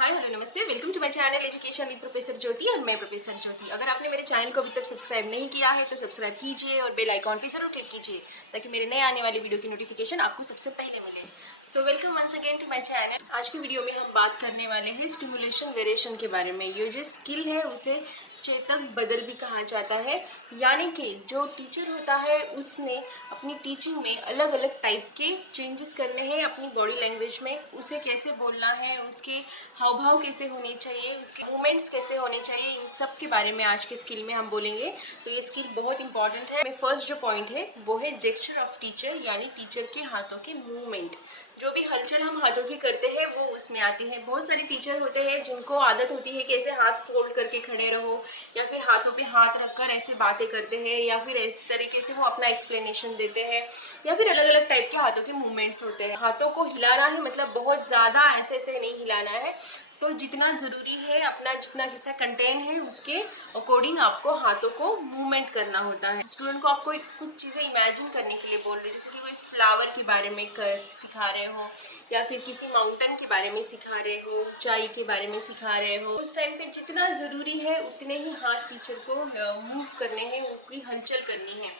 हाय hello नमस्ते, welcome to my channel education with professor Jyoti और मैं प्रोफेसर ज्योति। अगर आपने मेरे चैनल को अभी तक सब्सक्राइब नहीं किया है तो सब्सक्राइब कीजिए और बेल आइकॉन पे जरूर क्लिक कीजिए ताकि मेरे नए आने वाली वीडियो की नोटिफिकेशन आपको सबसे पहले मिले। So welcome once again to my channel. आज की वीडियो में हम बात करने वाले हैं स्टिमुलेशन वेरिएशन के बारे में। ये जो स्किल है उसे चेतक बदल भी कहा जाता है, यानी कि जो टीचर होता है उसने अपनी टीचिंग में अलग अलग टाइप के चेंजेस करने हैं अपनी बॉडी लैंग्वेज में। उसे कैसे बोलना है, उसके हाव भाव कैसे होने चाहिए, उसके मूवमेंट्स कैसे होने चाहिए, इन सब के बारे में आज के स्किल में हम बोलेंगे। तो ये स्किल बहुत इंपॉर्टेंट है। फर्स्ट जो पॉइंट है वो है जेस्चर ऑफ टीचर, यानी टीचर के हाथों के मूवमेंट। जो भी हलचल हम हाथों की करते हैं वो उसमें आती है। बहुत सारे टीचर होते हैं जिनको आदत होती है कि ऐसे हाथ फोल्ड करके खड़े रहो, या फिर हाथों पे हाथ रखकर ऐसे बातें करते हैं, या फिर इस तरीके से वो अपना एक्सप्लेनेशन देते हैं, या फिर अलग अलग टाइप के हाथों के मूवमेंट्स होते हैं। हाथों को हिलाना है, मतलब बहुत ज़्यादा ऐसे ऐसे नहीं हिलाना है। तो जितना ज़रूरी है, अपना जितना कितना कंटेंट है उसके अकॉर्डिंग आपको हाथों को मूवमेंट करना होता है। स्टूडेंट को आपको कुछ चीज़ें इमेजिन करने के लिए बोल रहे हैं, जैसे कि कोई फ्लावर के बारे में सिखा रहे हो, या फिर किसी माउंटेन के बारे में सिखा रहे हो, ऊंचाई के बारे में सिखा रहे हो। उस टाइम पे जितना ज़रूरी है उतने ही हाथ टीचर को मूव करने हैं, उनकी हलचल करनी है,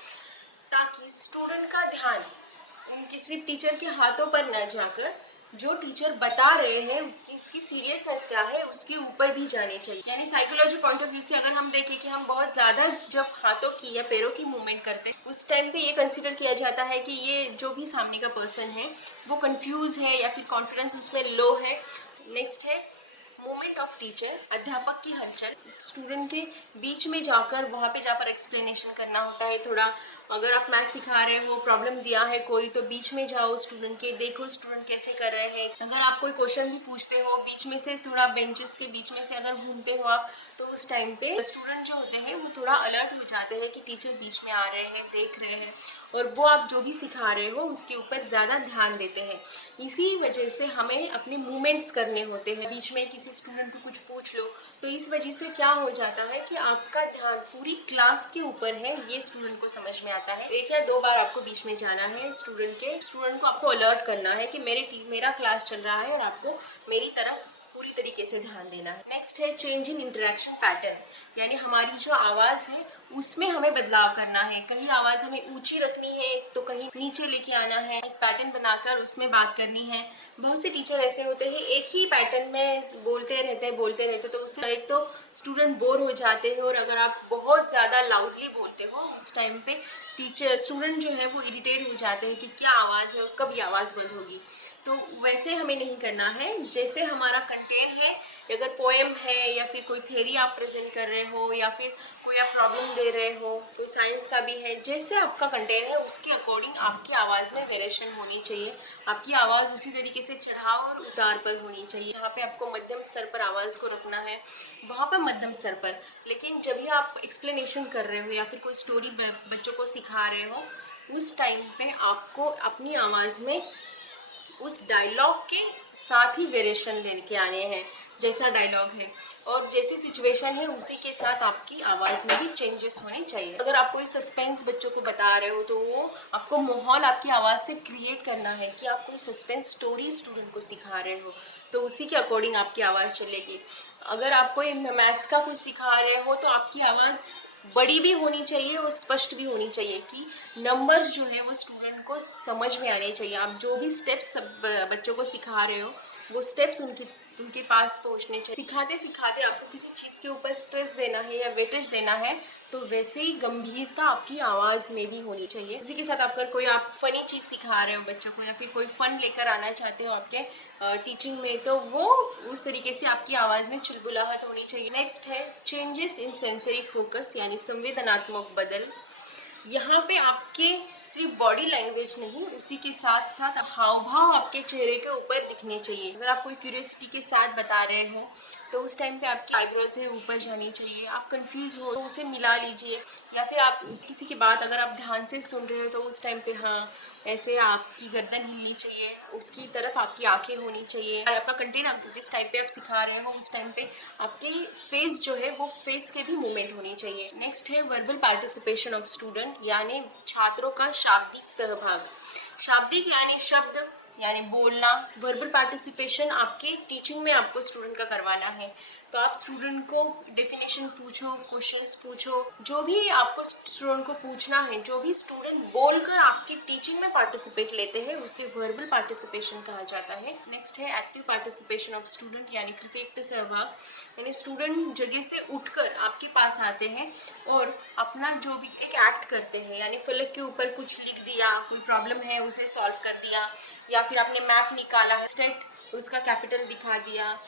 ताकि स्टूडेंट का ध्यान उनके सिर्फ टीचर के हाथों पर न जाकर जो टीचर बता रहे हैं उसकी सीरियसनेस क्या है उसके ऊपर भी जाने चाहिए। यानी साइकोलॉजी पॉइंट ऑफ व्यू से अगर हम देखें कि हम बहुत ज़्यादा जब हाथों की या पैरों की मूवमेंट करते हैं उस टाइम पे ये कंसिडर किया जाता है कि ये जो भी सामने का पर्सन है वो कंफ्यूज है या फिर कॉन्फिडेंस उसमें लो है। नेक्स्ट है मोमेंट ऑफ टीचर, अध्यापक की हलचल। स्टूडेंट के बीच में जाकर वहाँ पे जाकर एक्सप्लेनेशन करना होता है थोड़ा। अगर आप मैथ सिखा रहे हो, प्रॉब्लम दिया है कोई, तो बीच में जाओ स्टूडेंट के, देखो स्टूडेंट कैसे कर रहे हैं। अगर आप कोई क्वेश्चन भी पूछते हो, बीच में से थोड़ा बेंचेस के बीच में से अगर घूमते हो आप, तो उस टाइम पे स्टूडेंट जो होते हैं वो थोड़ा अलर्ट हो जाते हैं कि टीचर बीच में आ रहे हैं, देख रहे हैं, और वो आप जो भी सिखा रहे हो उसके ऊपर ज़्यादा ध्यान देते हैं। इसी वजह से हमें अपने मूवमेंट्स करने होते हैं। बीच में किसी स्टूडेंट को कुछ पूछ लो तो इस वजह से क्या हो जाता है कि आपका ध्यान पूरी क्लास के ऊपर है, ये स्टूडेंट को समझ में आता है। एक या दो बार आपको बीच में जाना है, स्टूडेंट को आपको अलर्ट करना है कि मेरा क्लास चल रहा है और आपको मेरी तरफ पूरी तरीके से ध्यान देना है। नेक्स्ट है चेंज इन इंटरेक्शन पैटर्न, यानी हमारी जो आवाज़ है उसमें हमें बदलाव करना है। कहीं आवाज़ हमें ऊंची रखनी है तो कहीं नीचे लेके आना है, एक पैटर्न बनाकर उसमें बात करनी है। बहुत से टीचर ऐसे होते हैं एक ही पैटर्न में बोलते रहते तो उससे एक तो स्टूडेंट बोर हो जाते हैं, और अगर आप बहुत ज़्यादा लाउडली बोलते हो उस टाइम पे स्टूडेंट जो है वो इरिटेट हो जाते हैं कि क्या आवाज़ है और कब ये आवाज़ बंद होगी। तो वैसे हमें नहीं करना है। जैसे हमारा कंटेंट है, अगर पोएम है या फिर कोई थ्योरी आप प्रेजेंट कर रहे हो या फिर कोई आप प्रॉब्लम दे रहे हो, कोई साइंस का भी है, जैसे आपका कंटेंट है उसके अकॉर्डिंग आपकी आवाज़ में वेरिएशन होनी चाहिए। आपकी आवाज़ उसी तरीके से चढ़ाव और उतार पर होनी चाहिए। जहाँ पे आपको मध्यम स्तर पर आवाज़ को रखना है वहाँ पर मध्यम स्तर पर। लेकिन जब भी आप एक्सप्लेनेशन कर रहे हो या फिर कोई स्टोरी बच्चों को सिखा रहे हो उस टाइम पे आपको अपनी आवाज़ में उस डायलॉग के साथ ही वेरिएशन लेके आने हैं। जैसा डायलॉग है और जैसी सिचुएशन है उसी के साथ आपकी आवाज़ में भी चेंजेस होने चाहिए। अगर आप कोई सस्पेंस बच्चों को बता रहे हो तो वो आपको माहौल आपकी आवाज़ से क्रिएट करना है कि आप कोई सस्पेंस स्टोरी स्टूडेंट को सिखा रहे हो, तो उसी के अकॉर्डिंग आपकी आवाज़ चलेगी। अगर आप कोई मैथ्स का कुछ सिखा रहे हो तो आपकी आवाज़ बड़ी भी होनी चाहिए और स्पष्ट भी होनी चाहिए कि नंबर्स जो है वो स्टूडेंट को समझ में आने चाहिए। आप जो भी स्टेप्स बच्चों को सिखा रहे हो वो स्टेप्स उनके पास पहुंचने चाहिए। सिखाते सिखाते आपको किसी चीज़ के ऊपर स्ट्रेस देना है या वेटेज देना है तो वैसे ही गंभीरता आपकी आवाज़ में भी होनी चाहिए। इसी के साथ अगर कोई आप फनी चीज़ सिखा रहे हो बच्चों को या फिर कोई फन लेकर आना चाहते हो आपके टीचिंग में, तो वो उस तरीके से आपकी आवाज़ में चुलबुलाहट होनी चाहिए। नेक्स्ट है चेंजेस इन सेंसरी फोकस, यानी संवेदनात्मक बदल। यहाँ पे आपके सिर्फ बॉडी लैंग्वेज नहीं, उसी के साथ साथ हाव भाव आपके चेहरे के ऊपर दिखने चाहिए। अगर आप कोई क्यूरियोसिटी के साथ बता रहे हो तो उस टाइम पे आपकी आईब्रोज से ऊपर जानी चाहिए। आप कंफ्यूज हो तो उसे मिला लीजिए, या फिर आप किसी की बात अगर आप ध्यान से सुन रहे हो तो उस टाइम पे हाँ ऐसे आपकी गर्दन हिलनी चाहिए, उसकी तरफ आपकी आंखें होनी चाहिए। और आपका कंटेंट जिस टाइम पे आप सिखा रहे हो उस टाइम पे आपके फेस जो है वो फेस के भी मूवमेंट होनी चाहिए। नेक्स्ट है वर्बल पार्टिसिपेशन ऑफ स्टूडेंट, यानी छात्रों का शाब्दिक सहभाग। शाब्दिक यानी शब्द यानी बोलना, वर्बल पार्टिसिपेशन आपके टीचिंग में आपको स्टूडेंट का करवाना है। तो आप स्टूडेंट को डेफिनेशन पूछो, क्वेश्चंस पूछो, जो भी आपको स्टूडेंट को पूछना है, जो भी स्टूडेंट बोलकर आपकी टीचिंग में पार्टिसिपेट लेते हैं उसे वर्बल पार्टिसिपेशन कहा जाता है। नेक्स्ट है एक्टिव पार्टिसिपेशन ऑफ स्टूडेंट यानी कृतज्ञ सहभाग, यानी स्टूडेंट जगह से उठकर आपके पास आते हैं और अपना जो भी एक एक्ट करते हैं, यानी फलक के ऊपर कुछ लिख दिया, कोई प्रॉब्लम है उसे सॉल्व कर दिया, या फिर आपने मैप निकाला है स्टेट उसका कैपिटल दिखा दिया,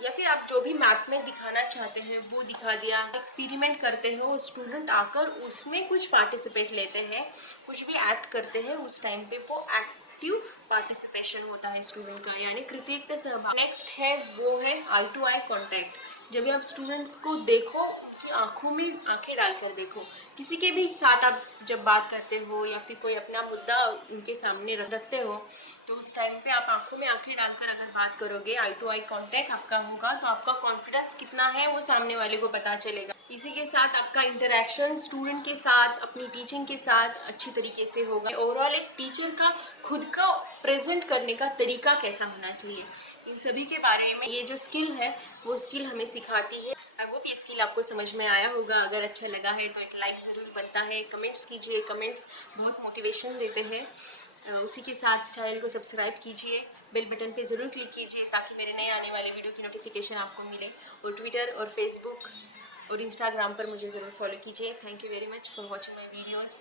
या फिर आप जो भी मैप में दिखाना चाहते हैं वो दिखा दिया। एक्सपेरिमेंट करते हो, स्टूडेंट आकर उसमें कुछ पार्टिसिपेट लेते हैं, कुछ भी एक्ट करते हैं, उस टाइम पे वो एक्टिव पार्टिसिपेशन होता है स्टूडेंट का, यानी कृतज्ञ सहभाग। नेक्स्ट है वो है आई टू आई कॉन्टैक्ट। जब भी आप स्टूडेंट्स को देखो, उनकी आंखों में आंखें डालकर देखो, किसी के भी साथ आप जब बात करते हो या फिर कोई अपना मुद्दा उनके सामने रखते हो, तो उस टाइम पे आप आंखों में आंखें डालकर अगर बात करोगे, आई टू आई कांटेक्ट आपका होगा, तो आपका कॉन्फिडेंस कितना है वो सामने वाले को पता चलेगा। इसी के साथ आपका इंटरेक्शन स्टूडेंट के साथ, अपनी टीचिंग के साथ अच्छी तरीके से होगा। ओवरऑल एक टीचर का खुद का प्रेजेंट करने का तरीका कैसा होना चाहिए, इन सभी के बारे में ये जो स्किल है वो स्किल हमें सिखाती है। आई होप ये स्किल आपको समझ में आया होगा। अगर अच्छा लगा है तो एक लाइक ज़रूर बनता है, कमेंट्स कीजिए, कमेंट्स बहुत मोटिवेशन देते हैं। उसी के साथ चैनल को सब्सक्राइब कीजिए, बेल बटन पे ज़रूर क्लिक कीजिए ताकि मेरे नए आने वाले वीडियो की नोटिफिकेशन आपको मिले। और ट्विटर और फेसबुक और इंस्टाग्राम पर मुझे ज़रूर फॉलो कीजिए। Thank you very much for watching my videos.